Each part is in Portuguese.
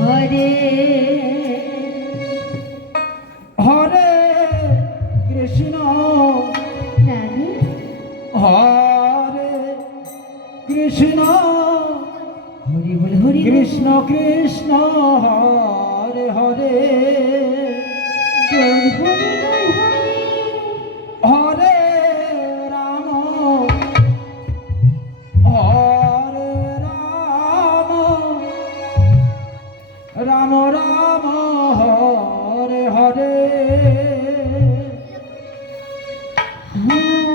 হরে হরে কৃষ্ণ। হরে কৃষ্ণ। হরি বল হরি কৃষ্ণ কৃষ্ণ হরে হরে। হরে। Mm-hmm.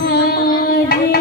Oh, de